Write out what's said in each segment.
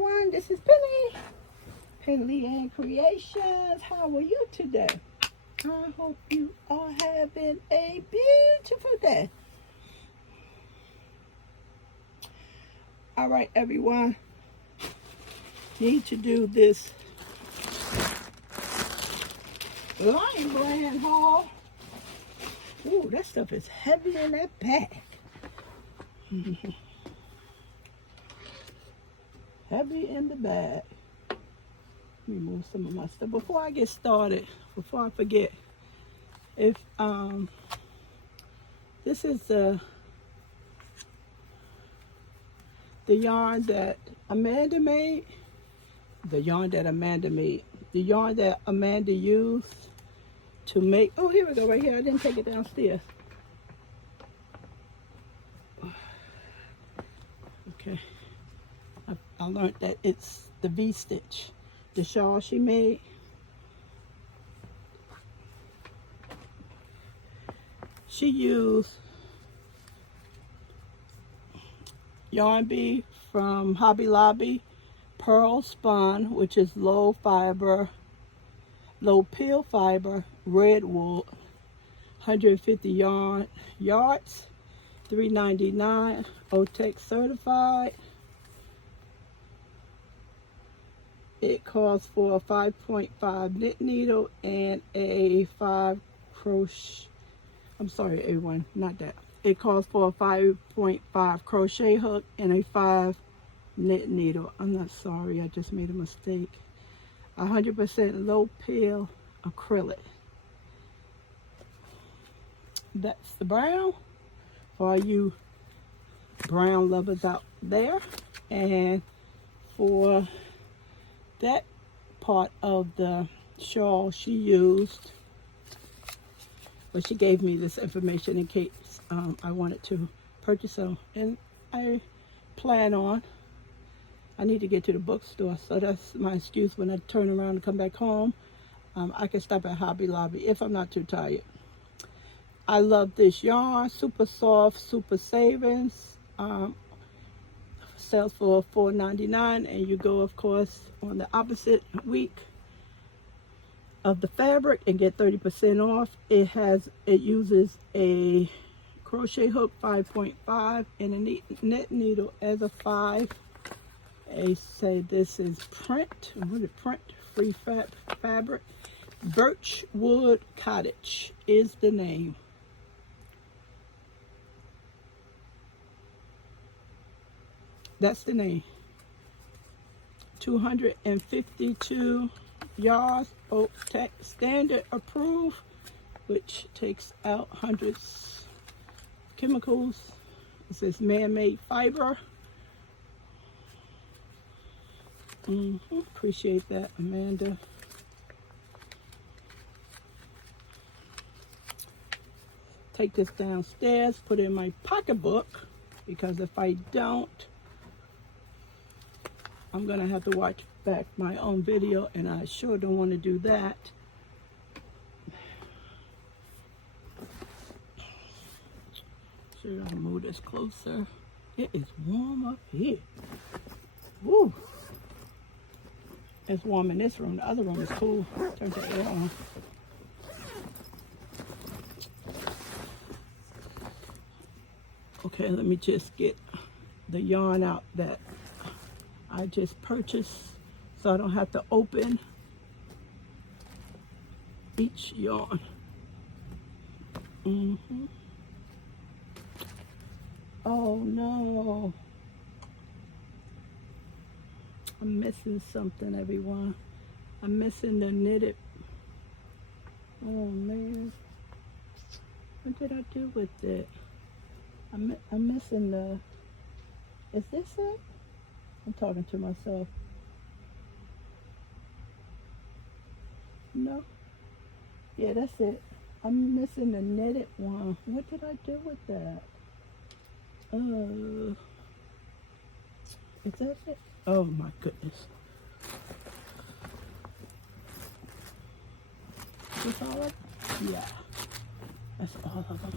everyone, this is Penny, Penley-Ann Creations. How are you today? I hope you are having a beautiful day. All right, everyone, need to do this Lion Brand haul. Ooh, that stuff is heavy in that bag. Heavy in the bag. Let me move some of my stuff. Before I get started, before I forget, if this is the yarn that Amanda made, the yarn that Amanda used to make, oh, here we go, right here. I didn't take it downstairs. Okay. I learned that it's the V-stitch. The shawl she made. She used yarn bee from Hobby Lobby, pearl spun, which is low peel fiber, redwood, 150 yards, $3.99, OTEX certified. It calls for a 5.5 knit needle and a 5 crochet. I'm sorry, everyone, not that. It calls for a 5.5 crochet hook and a 5 knit needle. I'm not sorry, I just made a mistake. 100% low peel acrylic. That's the brown for all you brown lovers out there. And for that part of the shawl she used, but she gave me this information in case I wanted to purchase them, and I plan on, I need to get to the bookstore, so that's my excuse when I turn around and come back home. I can stop at Hobby Lobby if I'm not too tired. I love this yarn, super soft, super savings. Sells for $4.99, and you go, of course, on the opposite week of the fabric and get 30% off. It uses a crochet hook 5.5 and a knit needle as a 5. They say this is print. What is print? Free fabric. Birchwood Cottage is the name. That's the name. 252 yards, OTEX standard approved, which takes out hundreds of chemicals. It says man-made fiber. Appreciate that, Amanda. Take this downstairs, put it in my pocketbook, because if I don't, I'm gonna have to watch back my own video, and I sure don't want to do that. Sure, I'll move this closer. It is warm up here. Woo! It's warm in this room. The other room is cool. Turn the air on. Okay, let me just get the yarn out that I just purchased, so I don't have to open each yarn. Oh no, I'm missing something, everyone. I'm missing the knitted. Oh man, what did I do with it? I'm missing the, is this it? I'm talking to myself. No. Yeah, that's it. I'm missing the knitted one. What did I do with that? Is that it? Oh my goodness. That's all of them? Yeah. That's all of them.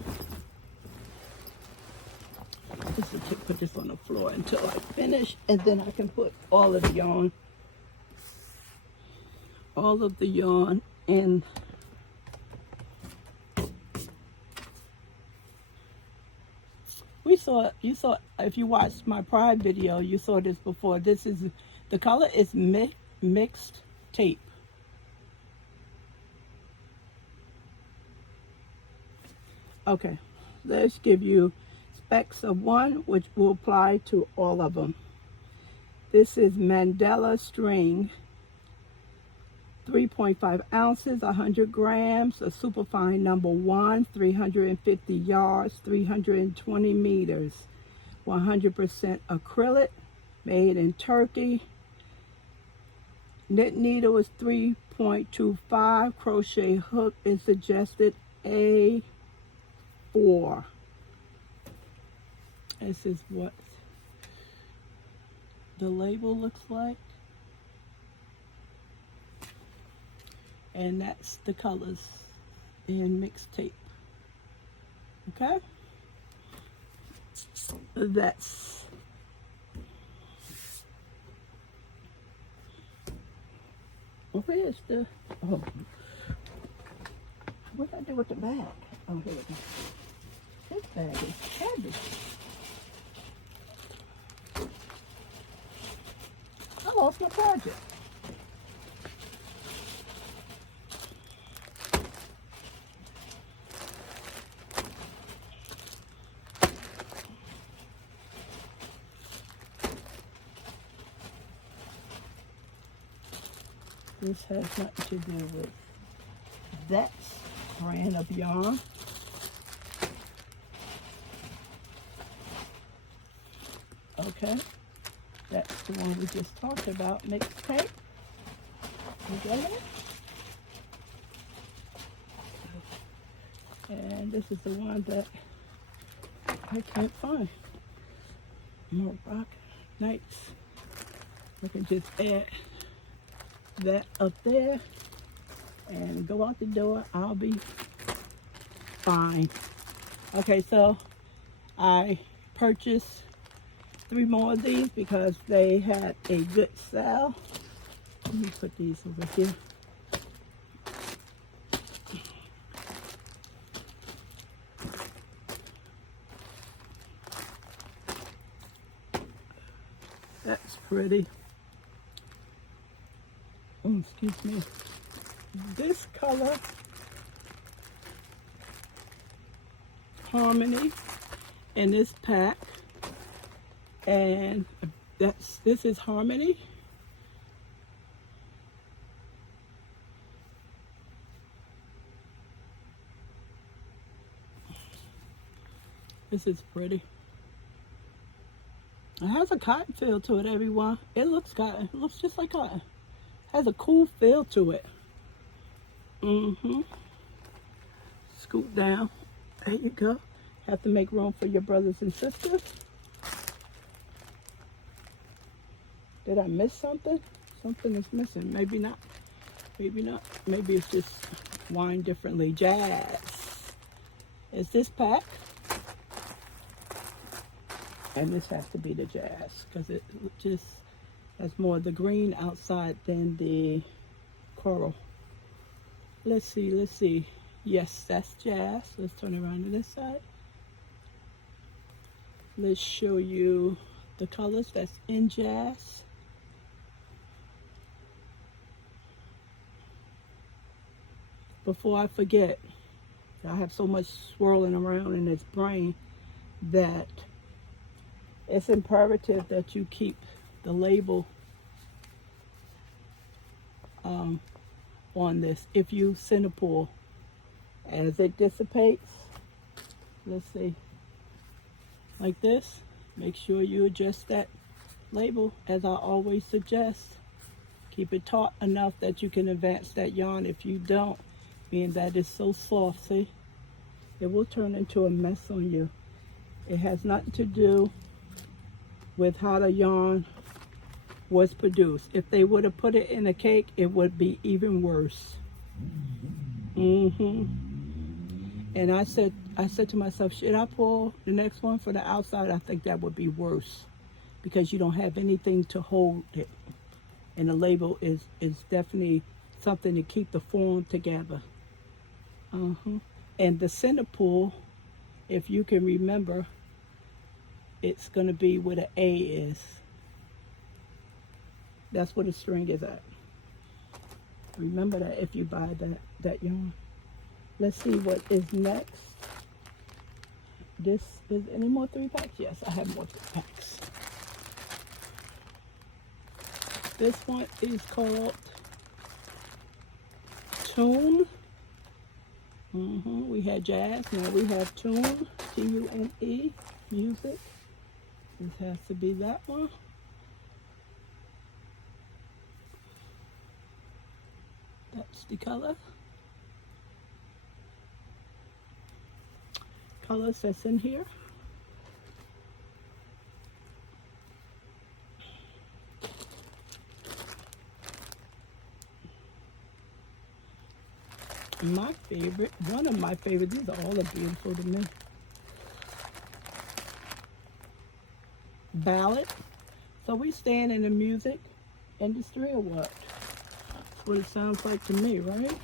Just to put this on the floor until I finish, and then I can put all of the yarn in. You saw, if you watched my prior video, you saw this before. This is, the color is mixed tape. Okay, let's give you specs of one, which will apply to all of them. This is Mandala string, 3.5 ounces, 100 grams, a superfine number 1, 350 yards, 320 meters, 100% acrylic, made in Turkey. Knit needle is 3.25, crochet hook is suggested A4. This is what the label looks like. And that's the colors in mixed tape. Okay? That's where's the, oh, what did I do with the bag? Oh, here it is. This bag is heavy. I lost my project. This has nothing to do with that brand of yarn. Okay, that's the one we just talked about, mixed tape. You got it? And this is the one that I can't find. More rock nights. We can just add that up there and go out the door. I'll be fine. Okay, so I purchased 3 more of these because they had a good sale. Let me put these over here. That's pretty. Oh, excuse me. This color, Harmony, in this pack, and this is Harmony. This is pretty. It has a cotton feel to it, everyone. It looks cotton. It looks just like cotton. Has a cool feel to it. Scoot down. There you go. Have to make room for your brothers and sisters. Did I miss something? Something is missing. Maybe not. Maybe not. Maybe it's just wine differently. Jazz. Is this pack? And this has to be the jazz because it just has more of the green outside than the coral. Let's see. Yes, that's jazz. Let's turn it around to this side. Let's show you the colors that's in jazz. Before I forget, I have so much swirling around in this brain that it's imperative that you keep the label on this. If you Centerpool, as it dissipates, let's see, like this, make sure you adjust that label as I always suggest. Keep it taut enough that you can advance that yarn. If you don't, being that it's so soft, see, it will turn into a mess on you. It has nothing to do with how the yarn was produced. If they would have put it in a cake, it would be even worse. And I said I said to myself, should I pull the next one for the outside? I think that would be worse because you don't have anything to hold it. And the label is definitely something to keep the form together. And the center pull, if you can remember, it's going to be where the A is. That's where the string is at. Remember that if you buy that yarn. Let's see what is next. This is any more 3-packs? Yes, I have more 3-packs. This one is called Tune. We had jazz. Now we have tune. T-U-N-E. Music. This has to be that one. That's the color. Colors that's in here. My favorite, one of my favorites, these all are beautiful to me. Ballad. So we staying in the music industry or what? That's what it sounds like to me, right?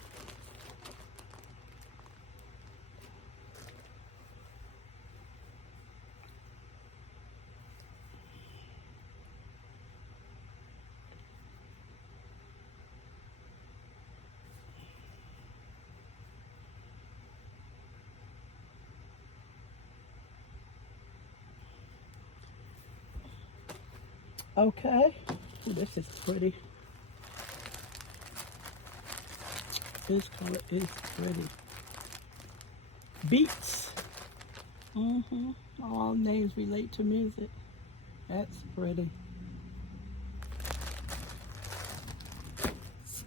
Okay. Ooh, this is pretty. This color is pretty. Beats. All names relate to music. That's pretty.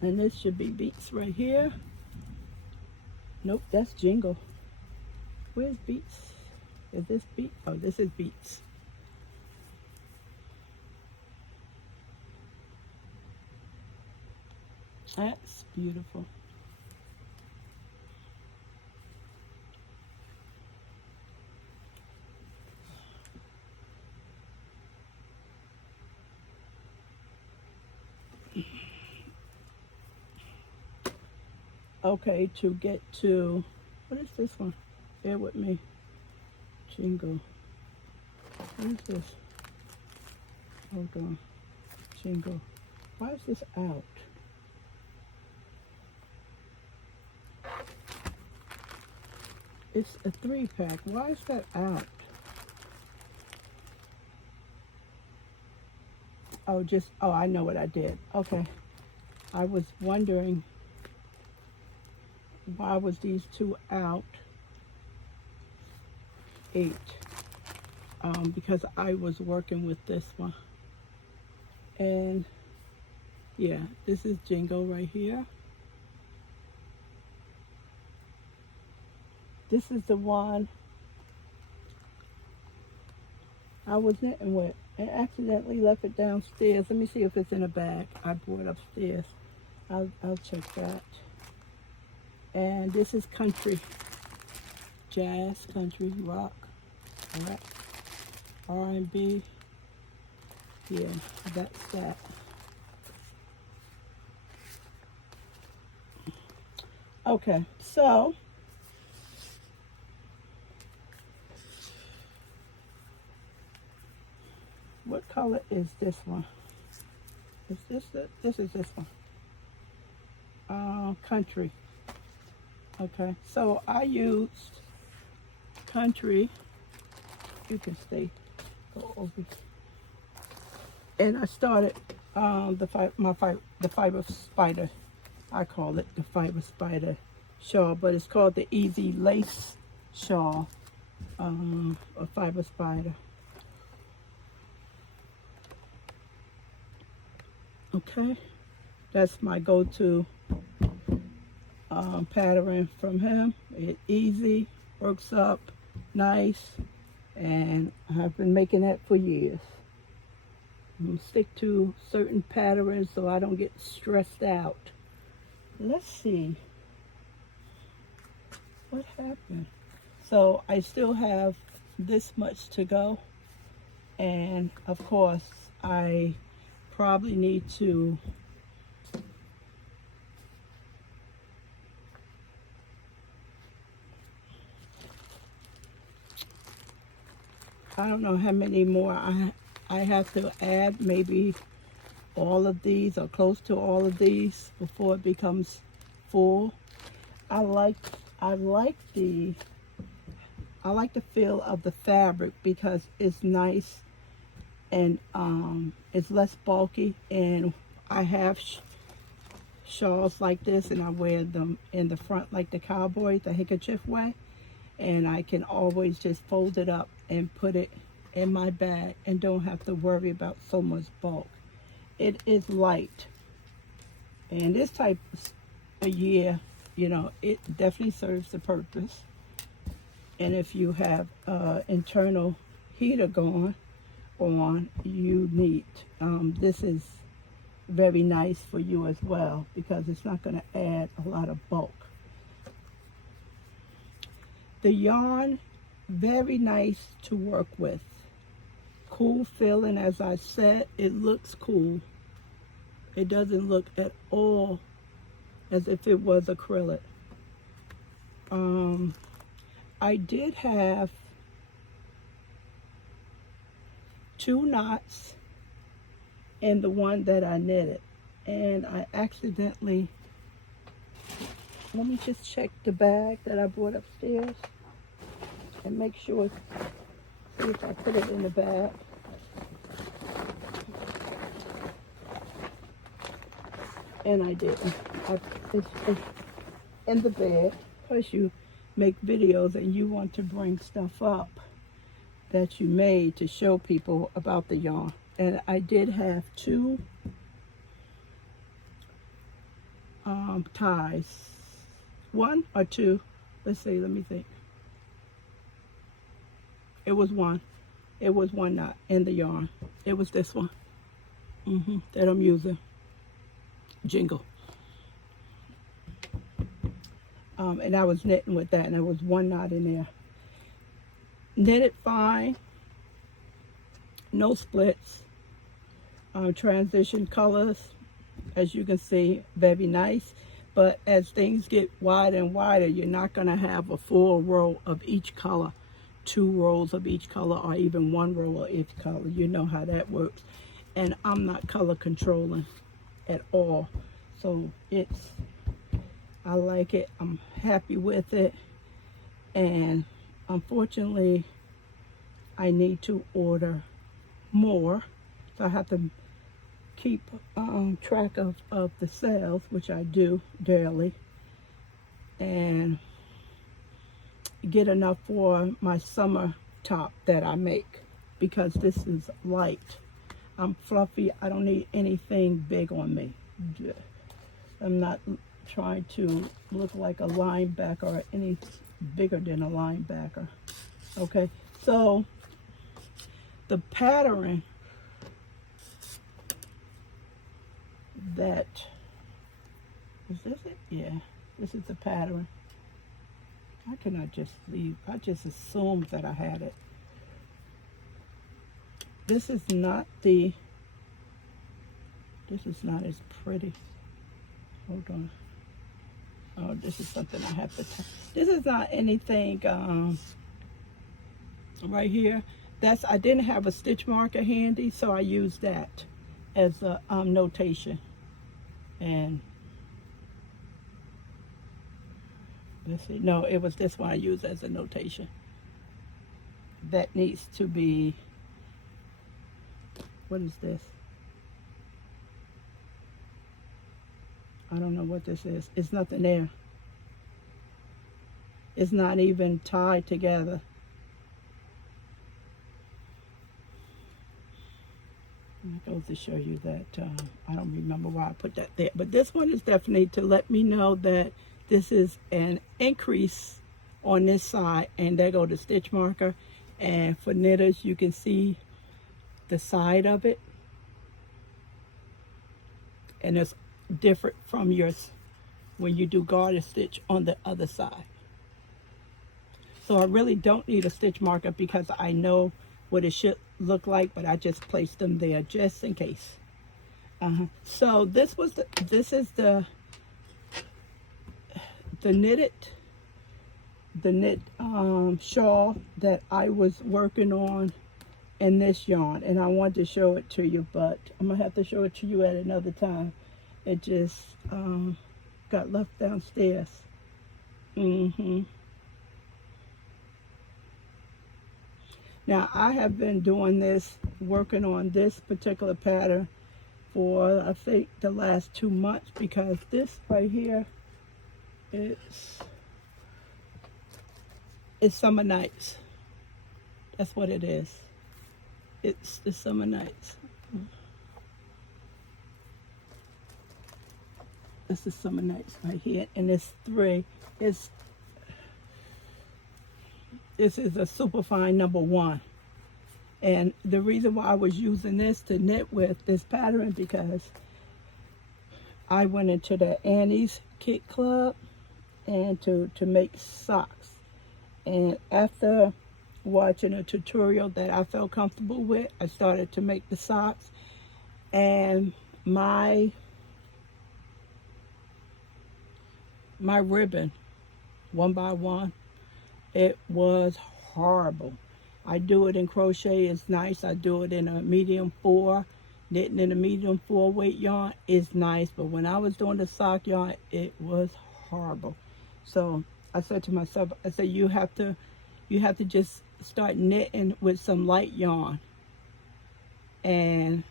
And this should be Beats right here. Nope, that's Jingle. Where's Beats? Is this Beats? Oh, this is Beats. That's beautiful. Okay, to get to, what is this one? Bear with me. Jingle. What is this? Hold on. Jingle. Why is this out? It's a 3-pack. Why is that out? Oh, I know what I did. Okay. I was wondering why was these two out? 8. Because I was working with this one. And yeah, this is Jingle right here. This is the one I was knitting with and accidentally left it downstairs. Let me see if it's in a bag I brought upstairs. I'll check that. And this is country, jazz, country, rock, rap, R&B. Yeah, that's that. Okay, so what color is this one? Is this it? This is this one. Country. Okay, so I used country. You can go over. And I started the fiber spider. I call it the fiber spider shawl, but it's called the Easy Lace shawl, a fiber spider. Okay, that's my go-to pattern from him. It's easy, works up nice, and I've been making that for years. I'm gonna stick to certain patterns so I don't get stressed out. Let's see what happened. So I still have this much to go. And of course, I probably need to I don't know how many more I have to add, maybe all of these or close to all of these before it becomes full. I like the feel of the fabric because it's nice and it's less bulky, and I have shawls like this and I wear them in the front like the cowboy, the handkerchief way, and I can always just fold it up and put it in my bag and don't have to worry about so much bulk. It is light, and this type of year, you know, it definitely serves the purpose. And if you have internal heater going on, you need this is very nice for you as well because it's not going to add a lot of bulk. The yarn, very nice to work with. Cool feeling, as I said, it looks cool. It doesn't look at all as if it was acrylic. I did have 2 knots in the one that I knitted, and I accidentally, let me just check the bag that I brought upstairs and make sure, see if I put it in the bag. And I didn't. It's in the bag. Plus you make videos and you want to bring stuff up that you made to show people about the yarn. And I did have 2 ties. 1 or 2? Let's see, let me think. It was 1. It was 1 knot in the yarn. It was this one that I'm using. Jingle. And I was knitting with that, and there was 1 knot in there. Knitted fine, no splits, transition colors, as you can see, very nice. But as things get wider and wider, you're not going to have a full row of each color, 2 rows of each color, or even 1 row of each color. You know how that works. And I'm not color controlling at all, so I like it. I'm happy with it, and unfortunately I need to order more, so I have to keep track of the sales, which I do daily, and get enough for my summer top that I make, because this is light. I'm fluffy. I don't need anything big on me. I'm not trying to look like a linebacker or any bigger than a linebacker. Okay, so the pattern that, is this it? Yeah, this is the pattern. How can I just leave? I just assumed that I had it. This is not as pretty. Hold on. Oh, this is something I have to this is not anything right here. I didn't have a stitch marker handy, so I used that as a notation. And let's see, no, it was this one I used as a notation. That needs to be, what is this? I don't know what this is. It's nothing there. It's not even tied together. It goes to show you that I don't remember why I put that there. But this one is definitely to let me know that this is an increase on this side. And there go the stitch marker. And for knitters, you can see the side of it. And it's different from yours when you do garter stitch on the other side. So I really don't need a stitch marker because I know what it should look like, but I just placed them there just in case. So this is the knit shawl that I was working on in this yarn, and I wanted to show it to you, but I'm gonna have to show it to you at another time. It just got left downstairs. Now I have been doing this, working on this particular pattern for I think the last 2 months, because this right here it's summer nights. That's what it is. It's the summer nights. This is summer nights right here, and it's 3. This is a superfine number 1. And the reason why I was using this to knit with this pattern, because I went into the Annie's Kit Club and to make socks. And after watching a tutorial that I felt comfortable with, I started to make the socks. And my ribbon, one by one, it was horrible. I do it in crochet, it's nice. I do it in a medium 4, knitting in a medium 4 weight yarn is nice. But when I was doing the sock yarn, it was horrible. So I said to myself, I said, you have to just start knitting with some light yarn, and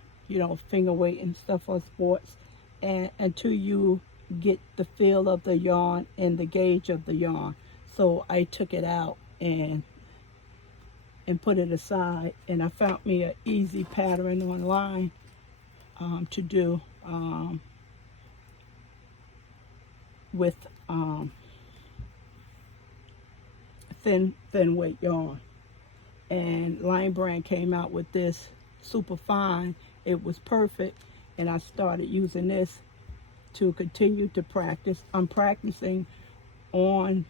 finger weight and stuff for sports, and until you get the feel of the yarn and the gauge of the yarn. So I took it out and put it aside, and I found me an easy pattern online to do with thin weight yarn. And Lion Brand came out with this super fine. It was perfect, and I started using this to continue to practice. I'm practicing on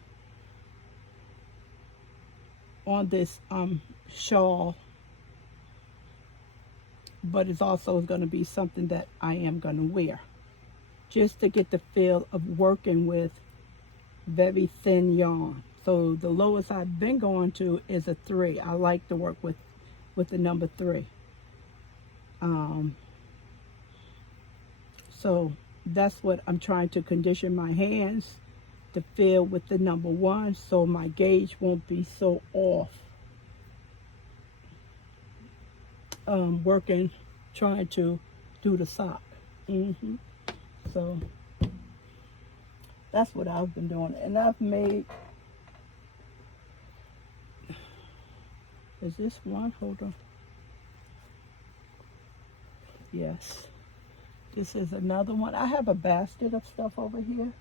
this shawl, but it's also going to be something that I am going to wear, just to get the feel of working with very thin yarn. So the lowest I've been going to is a 3. I like to work with the number 3. So that's what I'm trying to condition my hands to feel with the number 1, so my gauge won't be so off. Working, trying to do the sock. So that's what I've been doing, and I've made. Is this one? Hold on. Yes, this is another one. I have a basket of stuff over here.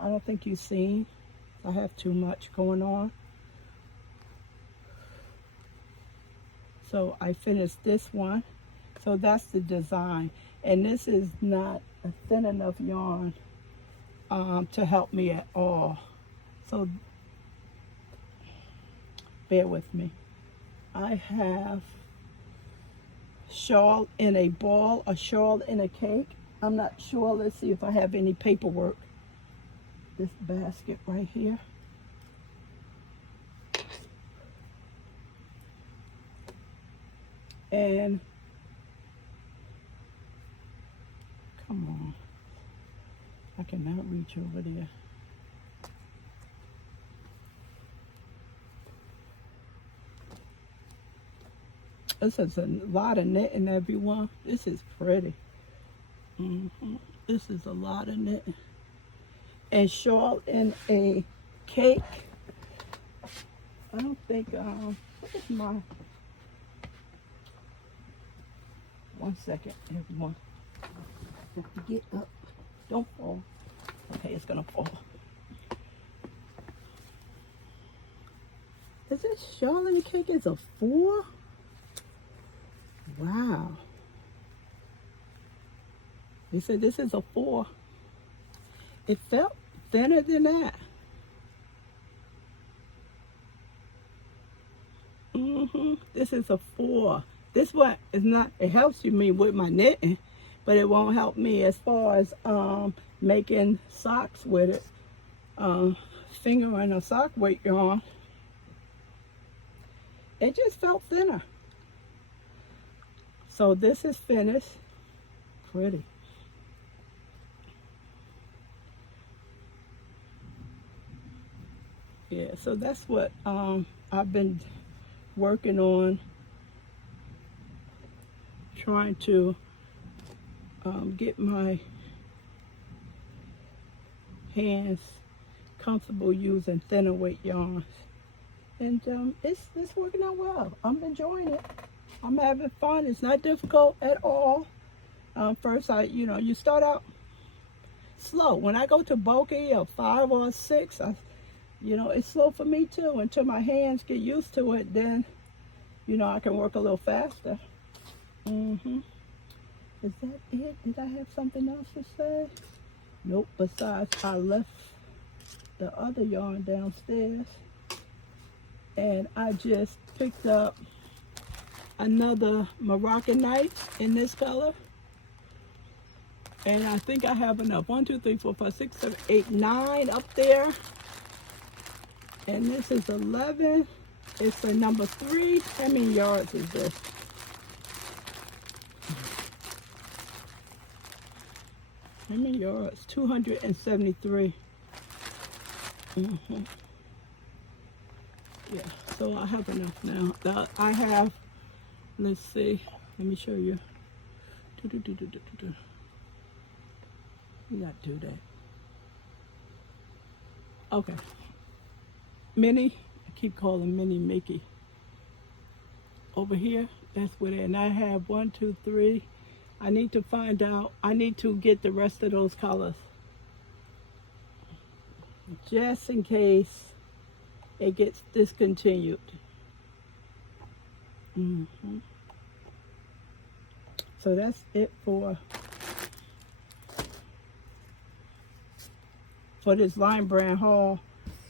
I don't think you've seen. I have too much going on. So I finished this one. So that's the design. And this is not a thin enough yarn to help me at all. So bear with me. I have shawl in a ball, a shawl in a cake. I'm not sure. Let's see if I have any paperwork. This basket right here. And come on, I cannot reach over there. This is a lot of knitting, everyone. This is pretty. This is a lot of knitting. And shawl in a cake. I don't think, what is my, one second, everyone. Have to get up. Don't fall. Okay, it's gonna fall. Is this shawl in a cake is a 4? Wow. They said this is a 4. It felt thinner than that. This is a 4. This one is not, it helps me with my knitting, but it won't help me as far as making socks with it. Fingering a sock weight yarn. It just felt thinner. So this is finished. Pretty. Yeah, so that's what I've been working on, trying to get my hands comfortable using thinner weight yarns, and it's working out well. I'm enjoying it. I'm having fun. It's not difficult at all. First, you start out slow. When I go to bulky or 5 or 6, it's slow for me too. Until my hands get used to it, then I can work a little faster. Is that it? Did I have something else to say? Nope. Besides, I left the other yarn downstairs, and I just picked up another Moroccan Nights in this color, and I think I have enough. 1, 2, 3, 4, 5, 6, 7, 8, 9 up there, and this is 11. It's a number 3. How many yards is this? How many yards? 273. Yeah, so I have enough now. I have, let's see, let me show you. Not do that. Okay. Minnie, I keep calling Minnie Mickey. Over here, that's where they, and I have 1, 2, 3. I need to find out, I need to get the rest of those colors, just in case it gets discontinued. So that's it for this lime brand haul,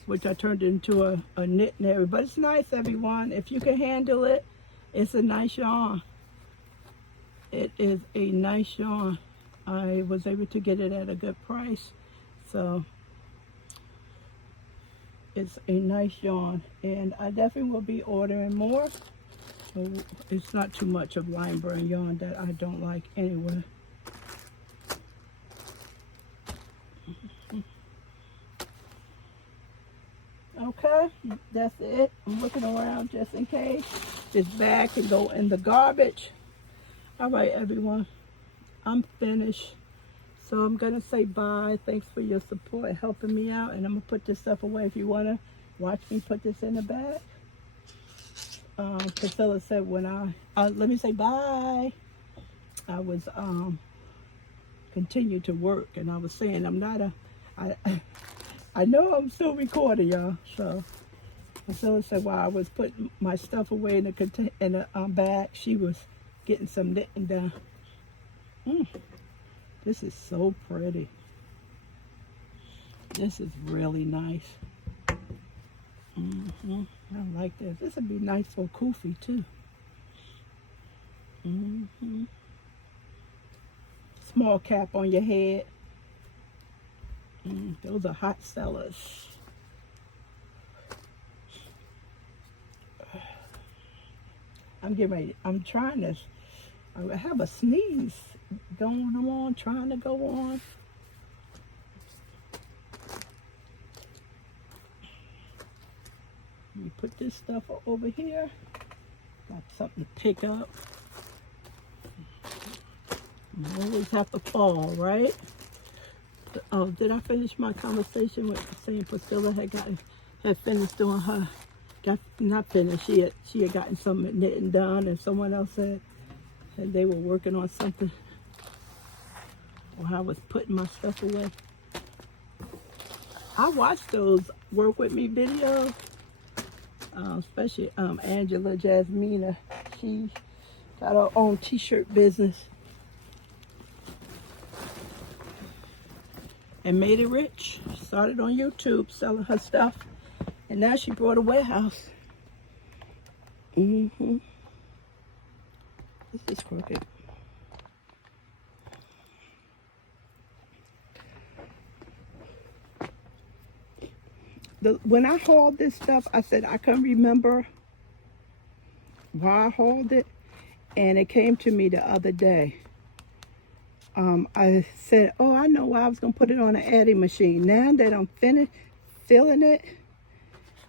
which I turned into a knit and everything. But it's nice, everyone. If you can handle it, it's a nice yarn. It is a nice yarn. I was able to get it at a good price, so it's a nice yarn, and I definitely will be ordering more. So it's not too much of lime brand yarn that I don't like anyway. Okay, that's it. I'm looking around just in case this bag can go in the garbage. All right, everyone, I'm finished. So I'm going to say bye. Thanks for your support, helping me out. And I'm going to put this stuff away if you want to watch me put this in the bag. Priscilla said when let me say bye. I was continue to work, and I was saying I'm not I know I'm still recording, y'all. So Priscilla said while I was putting my stuff away in the bag, she was getting some knitting done. This is so pretty. This is really nice. I like this. This would be nice for kufi too. Small cap on your head. Those are hot sellers. I'm getting ready. I'm trying this. I have a sneeze going on, trying to go on. Let me put this stuff over here. Got something to pick up. You always have to fall, right? Oh, did I finish my conversation with saying Priscilla had finished doing her? Not finished. She had gotten some knitting done, and someone else said they were working on something while I was putting my stuff away. I watched those work with me videos, especially Angela Jasmina. She got her own t-shirt business and made it rich. Started on YouTube selling her stuff, and now she brought a warehouse. Mm-hmm. This is crooked. When I hauled this stuff, I said I couldn't remember why I hauled it. And it came to me the other day. I said, oh, I know why I was going to put it on an adding machine. Now that I'm finished filling it,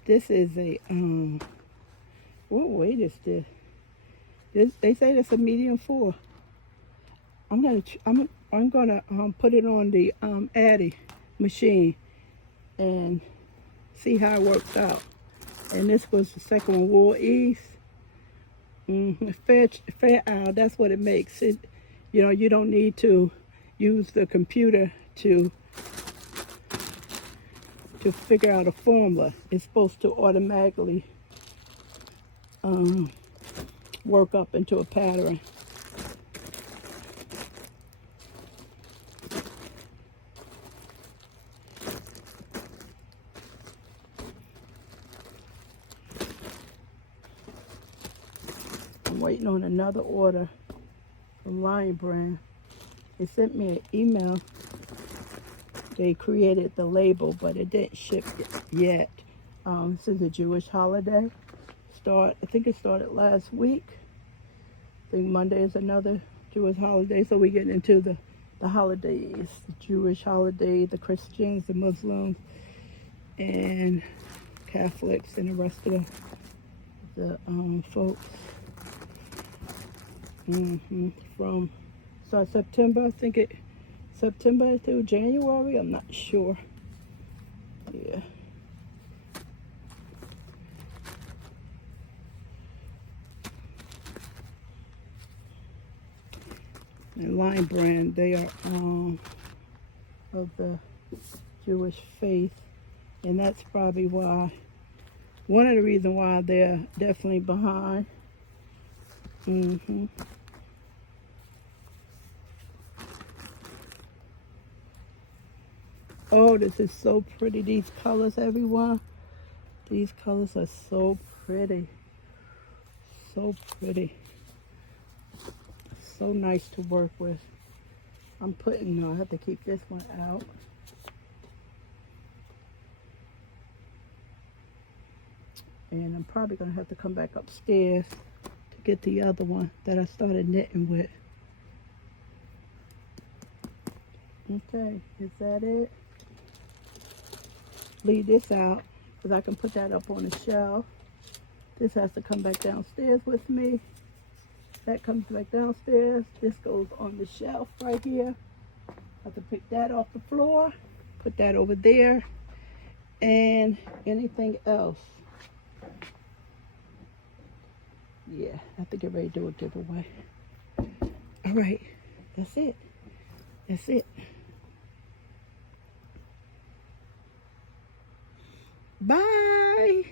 this is a, what weight is this? They say that's a medium 4. I'm gonna put it on the Addy machine and see how it works out. And this was the second one, Wool East. Fair Owl, that's what it makes. You don't need to use the computer to figure out a formula. It's supposed to automatically work up into a pattern. I'm waiting on another order from Lion Brand. They sent me an email. They created the label, but it didn't ship yet. This is a Jewish holiday. I think it started last week. I think Monday is another Jewish holiday. So we get into the holidays, the Jewish holiday, the Christians, the Muslims, and Catholics, and the rest of the folks. From September, I think September through January, I'm not sure. Yeah. And Lion Brand, they are of the Jewish faith, and that's probably why, one of the reasons why they're definitely behind. Oh, this is so pretty. These colors, everyone. These colors are so pretty. So pretty. So nice to work with. I have to keep this one out. And I'm probably going to have to come back upstairs to get the other one that I started knitting with. Okay, is that it? Leave this out because I can put that up on a shelf. This has to come back downstairs with me. That comes back downstairs. This goes on the shelf right here. I have to pick that off the floor, put that over there, and anything else. Yeah, I have to get ready to do a giveaway. All right, that's it. That's it. Bye.